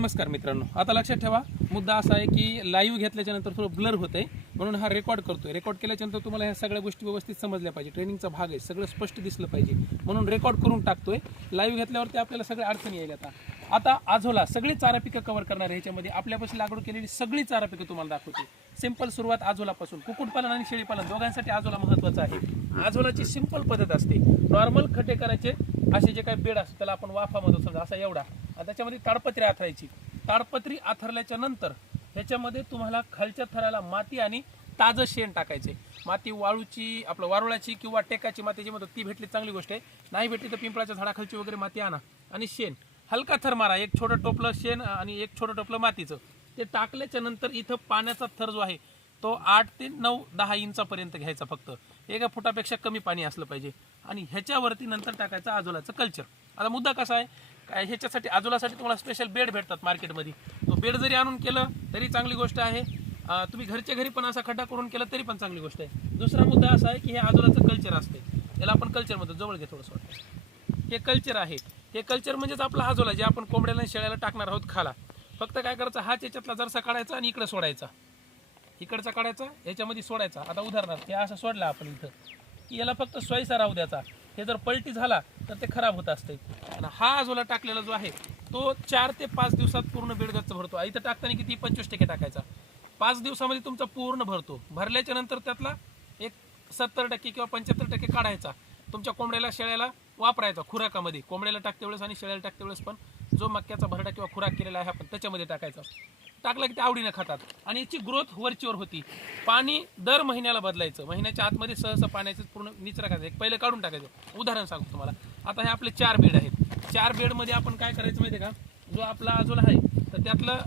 नमस्कार मित्रांनो. आता लक्षात ठेवा मुद्दा असा आहे की लाईव्ह घेतल्याच्या नंतर थोडं ब्लर होतंय. म्हणून हा रेकॉर्ड करतोय. रेकॉर्ड केल्याच्यानंतर तुम्हाला ह्या सगळ्या गोष्टी व्यवस्थित समजल्या पाहिजे ट्रेनिंगचा भाग आहे. सगळं स्पष्ट दिसलं पाहिजे. म्हणून रेकॉर्ड करून टाकतोय. लाईव्ह घेतल्यावरती आपल्याला सगळ्या अडचणी येईल आता आता आजोला सगळी चारा पिकं कव्हर करणार ह्याच्यामध्ये आपल्यापासून लागवड केलेली सगळी चारा पिकं तुम्हाला दाखवते. सिंपल सुरुवात आजोलापासून. कुक्कुटपालन आणि शेळीपालन दोघांसाठी आजोला महत्त्वाचा आहे. आजोलाची सिंपल पद्धत असते. नॉर्मल खटे करायचे असे जे काही बेड असतात त्याला आपण वाफा म्हणतो समजा असा एवढा. आणि त्याच्यामध्ये ताडपत्री आथरायची. ताडपत्री आथरल्याच्या नंतर ह्याच्यामध्ये तुम्हाला खालच्या थराला माती आणि ताजं शेण टाकायचे. माती वाळूची आपलं वारुळाची किंवा टेकाची माती जी म्हणतो ती भेटली चांगली गोष्ट आहे. नाही भेटली तर पिंपळाच्या झाडाखालची वगैरे माती आणा आणि शेण. हलका थर मारा एक छोटं टोपलं शेण आणि एक छोटं टोपलं मातीचं. ते टाकल्याच्या नंतर इथं पाण्याचा थर जो आहे तो आठ ते नऊ दहा इंचापर्यंत घ्यायचा फक्त. एका फुटापेक्षा कमी पाणी असलं पाहिजे. आणि ह्याच्यावरती नंतर टाकायचं आजोलाचं कल्चर. आता मुद्दा कसा आहे? काय ह्याच्यासाठी आजोलासाठी तुम्हाला स्पेशल बेड भेटतात मार्केटमध्ये तो बेड जरी आणून केलं तरी चांगली गोष्ट आहे. तुम्ही घरच्या घरी पण असा खड्डा करून केला तरी पण चांगली गोष्ट आहे. दुसरा मुद्दा असा आहे की हे आजोलाचं कल्चर असते. याला आपण कल्चर म्हणतो जवळ घे थोडंसं वाटतं. हे कल्चर आहे. हे कल्चर म्हणजेच आपला आजोला जे आपण कोंबड्याला आणि शेळ्याला टाकणार आहोत खाला फक्त काय करायचं हाच याच्यातला जरसा काढायचा आणि इकडे सोडायचा. इकडचा काढायचा याच्यामध्ये सोडायचा. आता उदाहरणार्थ हे असं सोडला आपण इथं की याला फक्त स्वयंसा राहू द्यायचा. हे जर पलटी झाला तर ते खराब होत असते. आणि हा आजोला टाकलेला जो आहे तो चार ते पाच दिवसात पूर्ण बेडगच्च भरतो. इथं टाकताना किती? पंचवीस टक्के टाकायचा. पाच दिवसामध्ये तुमचा पूर्ण भरतो. भरल्याच्या नंतर त्यातला एक सत्तर टक्के किंवा पंच्याहत्तर टक्के काढायचा. तुमच्या कोंबड्याला शेळ्याला वापरायचा खुराकामध्ये. कोंबड्याला टाकते वेळेस आणि शेळ्याला टाकते वेळेस पण. जो मक्याचा भरडा किंवा खुराक केलेला आहे आपण त्याच्यामध्ये टाकायचा. टाकलं की ते आवडीनं खातात. आणि याची ग्रोथ वरचीवर होती. पाणी दर महिन्याला बदलायचं. महिन्याच्या आतमध्ये सहसा पाण्याचं पूर्ण निचरा करायचं. एक पहिलं काढून टाकायचं. उदाहरण सांगतो तुम्हाला. आता हे आपले चार बेड आहेत. चार बेडमध्ये आपण काय करायचं माहिती आहे का? जो आपला अजून आहे तर त्यातलं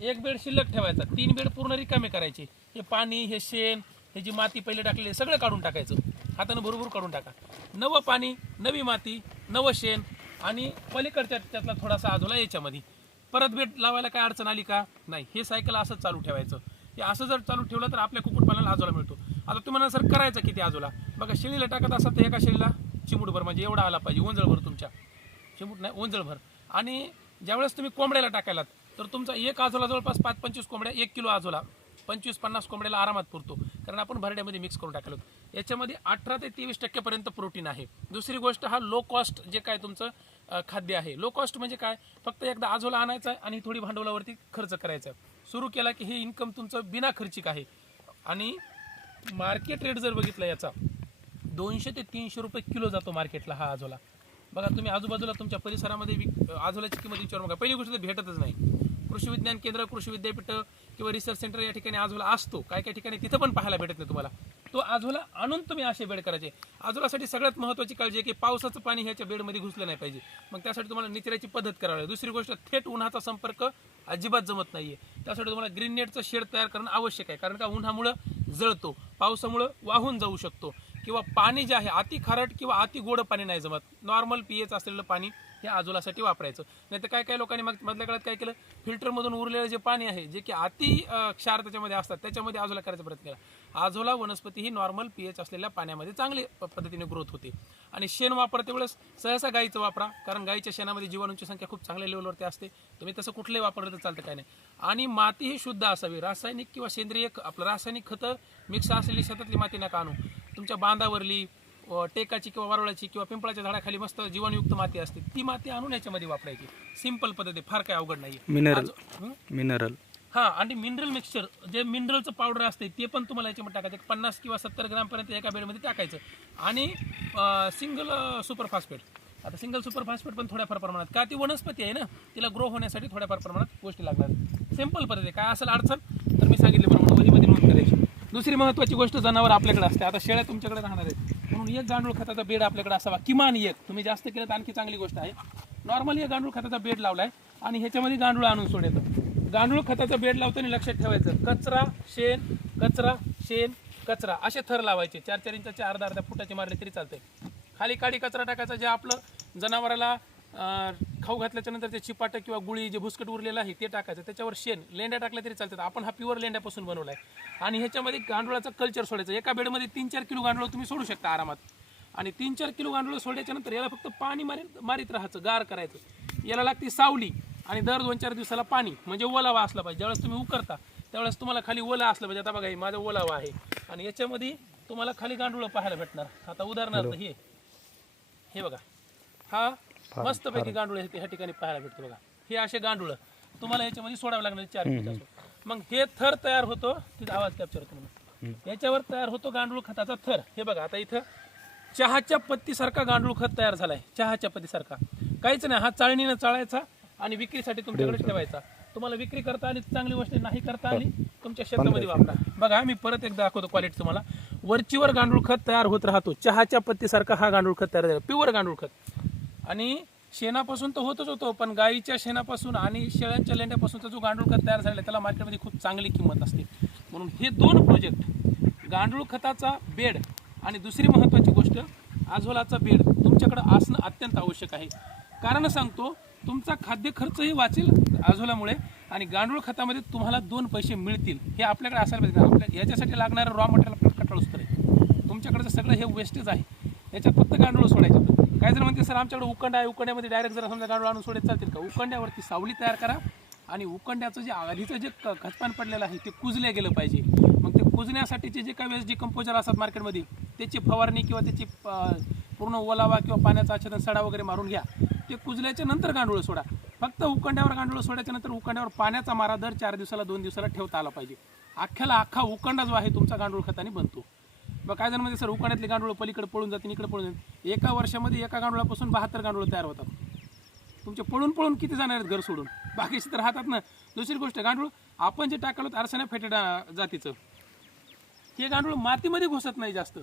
एक बेड शिल्लक ठेवायचा. तीन बेड पूर्ण रिकामे करायचे. हे पाणी हे शेण हे जी माती पहिले टाकलेली सगळं काढून टाकायचं. हातानं भरपूर काढून टाका. नवं पाणी नवी माती नवं शेण आणि पलीकडच्या त्यातला थोडासा आजोला याच्यामध्ये. परत बेट लावायला काय अडचण आली का? नाही. हे सायकल असंच चालू ठेवायचं. हे असं जर चालू ठेवलं तर आपल्या कुक्कुटपालनाला आजोला मिळतो. आता तुम्हाला सर करायचं किती आजोला? बघा शेळीला टाकत असाल तर एका शेळीला चिमुटभर म्हणजे एवढा आला पाहिजे ओंजळभर तुमच्या. चिमूट नाही ओंजळभर. आणि ज्यावेळेस तुम्ही कोंबड्याला टाकायलात तर तुमचा एक आजोला जवळपास पाच पंचवीस कोंबड्या एक किलो आजोला पंचवीस पन्नास कोंबड्याला आरामात पुरतो. कारण आपण भरड्यामध्ये मिक्स करून टाकलो याच्यामध्ये अठरा ते तेवीस टक्क्यापर्यंत प्रोटीन आहे. दुसरी गोष्ट हा लो कॉस्ट जे काय तुमचं खाद्य आहे. लो कॉस्ट म्हणजे काय? फक्त एकदा आजोला आणायचा आहे आणि थोडी भांडवलावरती खर्च करायचा. आहे सुरू केला की हे इन्कम तुमचं बिना खर्चिक आहे. आणि मार्केट रेट जर बघितला याचा दोनशे ते तीनशे रुपये किलो जातो मार्केटला हा आजोला. बघा तुम्ही आजूबाजूला तुमच्या परिसरामध्ये विक आजोलाची किंमत विचारू बघा पहिली गोष्ट तर भेटतच नाही. कृषी विज्ञान केंद्र कृषी विद्यापीठ किंवा रिसर्च सेंटर या ठिकाणी आजोला असतो. काय काय ठिकाणी तिथं पण पाहायला भेटत नाही तुम्हाला. तो आजोला आणून तुम्ही असे बेड करायचे. आजोलासाठी सगळ्यात महत्त्वाची काळजी आहे की पावसाचं पाणी ह्याच्या बेडमध्ये घुसलं नाही पाहिजे. मग त्यासाठी तुम्हाला निचऱ्याची पद्धत करावी लागेल. दुसरी गोष्ट थेट उन्हाचा संपर्क अजिबात जमत नाहीये. त्यासाठी तुम्हाला ग्रीन नेटचं शेड तयार करणं आवश्यक आहे. कारण का? उन्हामुळं जळतो. पावसामुळं वाहून जाऊ शकतो. किंवा पाणी जे आहे अति खारट किंवा अति गोड पाणी नाही जमत. नॉर्मल पीएच असलेलं पाणी हे आजोलासाठी वापरायचं. नाही तर काय काय लोकांनी मग मधल्या काळात काय केलं? फिल्टरमधून उरलेलं जे पाणी आहे जे की अति क्षार त्याच्यामध्ये असतात त्याच्यामध्ये आजोला करायचा प्रयत्न केला. आजोला वनस्पती ही नॉर्मल पीएच असलेल्या पाण्यामध्ये चांगली पद्धतीने ग्रोथ होते. आणि शेण वापरते वेळेस सहसा गाईचं वापरा कारण गाईच्या शेणामध्ये जीवाणूंची संख्या खूप चांगल्या लेवलवरती असते. तुम्ही तसं कुठलंही वापरलं तर चालतं काय नाही. आणि माती ही शुद्ध असावी. रासायनिक किंवा सेंद्रिय ख- आपलं रासायनिक खतं मिक्स असलेली शेतातली माती नका आणू. तुमच्या बांधावरली टेकाची किंवा वारुळाची किंवा पिंपळाच्या झाडाखाली मस्त जीवाणुयुक्त माती असते. ती माती आणून याच्यामध्ये वापरायची. सिंपल पद्धती फार काय अवघड नाही मिनरल मिनरल हा? आणि मिनरल मिक्सचर जे मिनरलचं पावडर असते ते पण तुम्हाला याच्यामध्ये टाकायचं. पन्नास किंवा सत्तर ग्रामपर्यंत एका बेडमध्ये टाकायचं. आणि सिंगल सुपर फास्फेट आता सिंगल सुपर फास्फेट पण थोड्याफार प्रमाणात. का ती वनस्पती आहे ना तिला ग्रो होण्यासाठी थोड्याफार प्रमाणात गोष्टी लागणार सिंपल पद्धती आहे. काय असेल अडचण तर मी सांगितल्याप्रमाणे मध्ये नोंद करायची. दुसरी महत्त्वाची गोष्ट जनावर आपल्याकडे असते. आता शेळ्या तुमच्याकडे राहणार आहेत. म्हणून एक गांडूळ खताचा बेड आपल्याकडे असावा. किमान एक. तुम्ही जास्त केलं तर आणखी चांगली गोष्ट आहे. नॉर्मली एक गांडूळ खताचा बेड लावलाय आणि ह्याच्यामध्ये गांडूळ आणून सोडायचं गांडूळ खताचा बेड लावताना लक्षात ठेवायचं. कचरा शेण कचरा शेण कचरा असे थर लावायचे. चार चार इंचाचे अर्धा अर्धा फुटाचे मारले तरी चालते खाली काडी कचरा टाकायचा जे आपलं जनावराला खाऊ घातल्याच्या नंतर ते चिपाट किंवा गुळी जे भुसकट उरलेलं आहे ते टाकायचं. त्याच्यावर शेण लेंड्या टाकल्या तरी चालतात. आपण हा प्युअर लेंड्यापासून बनवलाय. आणि ह्याच्यामध्ये गांडुळाचं कल्चर सोडायचं. एका बेडमध्ये तीन चार किलो गांडूळ तुम्ही सोडू शकता आरामात. आणि तीन चार किलो गांडूळ सोडल्याच्या नंतर याला फक्त पाणी मारी मारीत राहायचं गार करायचं. याला लागते सावली आणि दर दोन चार दिवसाला पाणी म्हणजे ओलावा असला पाहिजे. ज्यावेळेस तुम्ही उकरता त्यावेळेस तुम्हाला खाली ओला असलं पाहिजे. आता बघा हे माझा ओलावा आहे. आणि याच्यामध्ये तुम्हाला खाली गांडूळ पाहायला भेटणार. आता उदाहरणार्थ हे. हे बघा. हा मस्तपैकी गांडूळ हे ह्या ठिकाणी पाहायला भेटतो बघा. हे असे गांडूळ. तुम्हाला याच्यामध्ये सोडावे लागणार चार. मग हे थर तयार होतो. तिथे आवाज कॅप्चर होतो म्हणून. याच्यावर तयार होतो गांडूळ खताचा थर. हे बघा आता इथं चहाच्या पत्तीसारखा गांडूळ खत तयार झालाय. चहाच्या पत्तीसारखा. काहीच नाही हा चाळणीनं चाळायचा आणि विक्रीसाठी तुमच्याकडे ठेवायचा. तुम्हाला विक्री करता आली चांगली गोष्ट. नाही करता आली तुमच्या शेतामध्ये वापरा. बघा मी परत एकदा दाखवतो क्वालिटी तुम्हाला. वरचीवर गांडूळ खत तयार होत राहतो. चहाच्या पत्तीसारखा हा गांडूळ खत तयार झाला. प्युअर गांडूळ खत. आणि शेणापासून तर होतच होतो पण गाईच्या शेणापासून आणि शेळ्यांच्या लेंड्यापासूनचा जो गांडूळ खत तयार झालेला त्याला मार्केटमध्ये खूप चांगली किंमत असते. म्हणून हे दोन प्रोजेक्ट गांडूळ खताचा बेड आणि दुसरी महत्त्वाची गोष्ट आझोलाचा बेड तुमच्याकडं असणं अत्यंत आवश्यक आहे. कारण सांगतो तुमचा खाद्य खर्चही वाचेल आझोलामुळे आणि गांडूळ खतामध्ये तुम्हाला दोन पैसे मिळतील. हे आपल्याकडे असायला पाहिजे आपल्या याच्यासाठी लागणारं रॉ मटेरियल आपल्याला तर आहे तुमच्याकडचं सगळं हे वेस्टेज आहे. याच्यात फक्त गांडूळ सोडायचे काय जर म्हणते सर आमच्याकडे उकंड आहे. उकंड्यामध्ये डायरेक्ट जर समजा गांडूळ आणून सोडायचं चालतील का? उकंड्यावरती सावली तयार करा आणि उकंड्याचं जे आधीचं जे खतपान पडलेलं आहे ते कुजल्या गेलं पाहिजे. मग ते कुजण्यासाठीचे जे काही वेळेस जे कंपोजर असतात मार्केटमध्ये त्याची फवारणी किंवा त्याची पूर्ण ओलावा किंवा पाण्याचा आच्छादन सडा वगैरे मारून घ्या. ते कुजल्याच्या नंतर गांडूळ सोडा. फक्त उकंड्यावर गांडूळ सोडायच्या नंतर उकंड्यावर पाण्याचा मारा दर चार दिवसाला दोन दिवसाला ठेवता आला पाहिजे. अख्ख्याला अख्खा उकंडा जो आहे तुमचा गांडूळ खताने बनतो. मग काय जण म्हणजे सर? उकाड्यातले गांडूळ पलीकडे पळून जाते इकडे पळून जातील एका वर्षामध्ये एका गांडुळापासून बहात्तर गांडूळ तयार होतात. तुमचे पळून पळून किती जाणार आहेत घर सोडून? बाकीचे तर राहतात ना. दुसरी गोष्ट गांडूळ आपण जे टाकलो अर्सना फेटेडा जातीचं. हे गांडूळ मातीमध्ये घुसत नाही जास्त.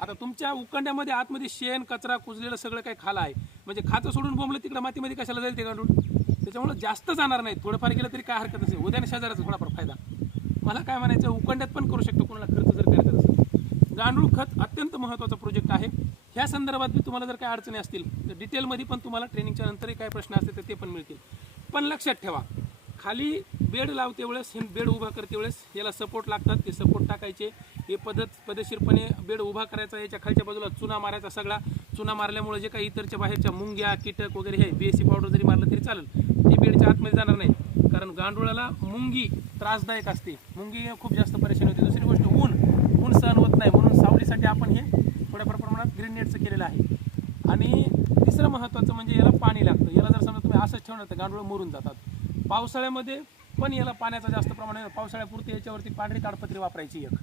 आता तुमच्या उकंड्यामध्ये आतमध्ये शेण कचरा कुजलेलं सगळं काही खाला आहे. म्हणजे खातं सोडून बोंबलं तिकडं मातीमध्ये कशाला जाईल ते गांडूळ? त्याच्यामुळे जास्त जाणार नाही थोडंफार गेलं तरी काय हरकत असेल उद्याने शेजाराचा थोडाफार फायदा. मला काय म्हणायचं उकंड्यात पण करू शकतो. कोणाला खर्च जर करायचा असेल गांडूळ खत अत्यंत महत्त्वाचा प्रोजेक्ट आहे. ह्या संदर्भात बी तुम्हाला जर काही अडचणी असतील तर डिटेलमध्ये पण तुम्हाला ट्रेनिंगच्या नंतरही काही प्रश्न असतील तर ते पण मिळतील. पण लक्षात ठेवा खाली बेड लावते वेळेस हे बेड उभा करते वेळेस याला सपोर्ट लागतात ते सपोर्ट टाकायचे. हे पद्धत पद्धतशीरपणे बेड उभा करायचा याच्या खालच्या बाजूला चुना मारायचा सगळा. चुना मारल्यामुळे जे काही इतरच्या बाहेरच्या मुंग्या कीटक वगैरे हे बी एस सी पावडर जरी मारलं तरी चालेल. ते बेडच्या आतमध्ये जाणार नाही कारण गांडुळाला मुंगी त्रासदायक असते. मुंगी खूप जास्त परेशान होते. ऊन सहन होत नाही म्हणून सावलीसाठी आपण हे थोड्याफार प्रमाणात ग्रीन नेटचं केलेलं आहे. आणि तिसरं महत्त्वाचं म्हणजे याला पाणी लागतं. याला जर समजा तुम्ही असंच ठेवणार तर गांडूळ मरून जातात. पावसाळ्यामध्ये पण याला पाण्याचा जास्त प्रमाण पावसाळ्यापुरती याच्यावरती पांढरी ताडपत्री वापरायची एक.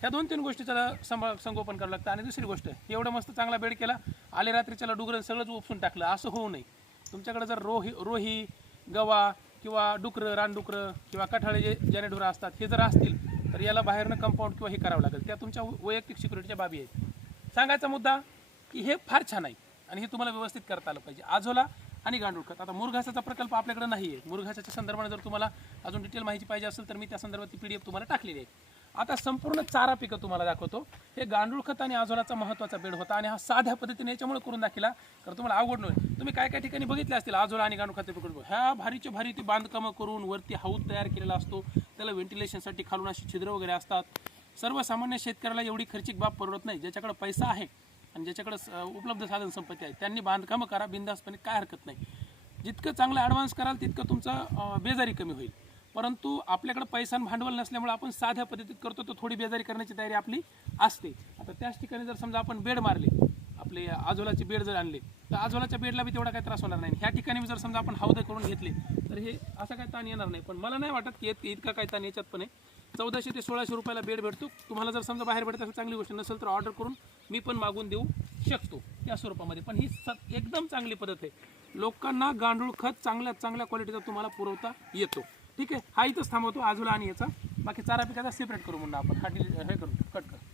ह्या दोन तीन गोष्टी त्याला सांभाळ संगोपन करावं लागतं. आणि दुसरी गोष्ट एवढं मस्त चांगला बेड केला आले रात्री त्याला डुकरं सगळंच उपसून टाकलं. असं होऊ नये. तुमच्याकडे जर रोही रोही गवा किंवा डुकरं रानडुकरं किंवा कठाळे जे जनेढोरं असतात हे जर असतील तर याला बाहेरनं कंपाऊंड किंवा हे करावं लागेल. त्या तुमच्या वैयक्तिक सिक्युरिटीच्या बाबी आहेत. सांगायचा मुद्दा की हे फार छान आहे आणि हे तुम्हाला व्यवस्थित करता आलं पाहिजे. आजोला आणि गांडूळ खत आता मुरघासाचा प्रकल्प आपल्याकडे नाही आहे मुरघासाच्या संदर्भाने जर तुम्हाला अजून डिटेल माहिती पाहिजे असेल तर मी त्या संदर्भात ती पी डी एफ तुम्हाला टाकलेली आहे. आता संपूर्ण चारा पिकं तुम्हाला दाखवतो. हे गांडूळ खत आणि आजोराचा महत्त्वाचा बेड होता आणि हा साध्या पद्धतीने याच्यामुळे करून दाखिला. तर तुम्हाला आवड नव्हे. तुम्ही काय काय ठिकाणी बघितले असतील? आझोला आणि गांडूळ खत प्रकल्प ह्या भारीचे भारी ती बांधकामं करून वरती हाऊस तयार केलेला असतो. त्याला व्हेंटिलेशनसाठी खालून अशी छिद्र वगैरे असतात. सर्वसामान्य शेतकऱ्याला एवढी खर्चिक बाब परवडत नाही. ज्याच्याकडे पैसा आहे आणि ज्याच्याकडे स- उपलब्ध साधन संपत्ती आहे त्यांनी बांधकामं करा. बिंदासपणे काय हरकत नाही. जितकं चांगलं ॲडव्हान्स कराल तितकं तुमचं बेजारी कमी होईल. परंतु आपल्याकडे पैसा आणि भांडवल नसल्यामुळे आपण साध्या पद्धतीत करतो तर थोडी बेजारी करण्याची तयारी आपली असते. आता त्याच ठिकाणी जर समजा आपण बेड मारले आपले आजोलाचे बेड जर आणले तर आजोलाच्या बेडला बी तेवढा काही त्रास होणार नाही. ह्या ठिकाणी जर समजा आपण हौदे करून घेतले तर हे असा काही ताण येणार नाही. पण मला नाही वाटत की इतका काही ताण याच्यात पण आहे. चौदाशे ते सोळाशे रुपयाला बेड भेटतो. तुम्हाला जर समजा बाहेर भेटत असेल चांगली गोष्ट नसेल तर ऑर्डर करून मी पण मागून देऊ शकतो त्या स्वरूपामध्ये. पण ही स एकदम चांगली पद्धत आहे. लोकांना गांडूळ खत चांगल्या चांगल्या क्वालिटीचा तुम्हाला पुरवता येतो. ठीक आहे? हा इथंच थांबवतो. आजूला आणि याचा. बाकी चारा पिकाचा सेपरेट करू म्हणून आपण. हा डिल- हे करू कट करू.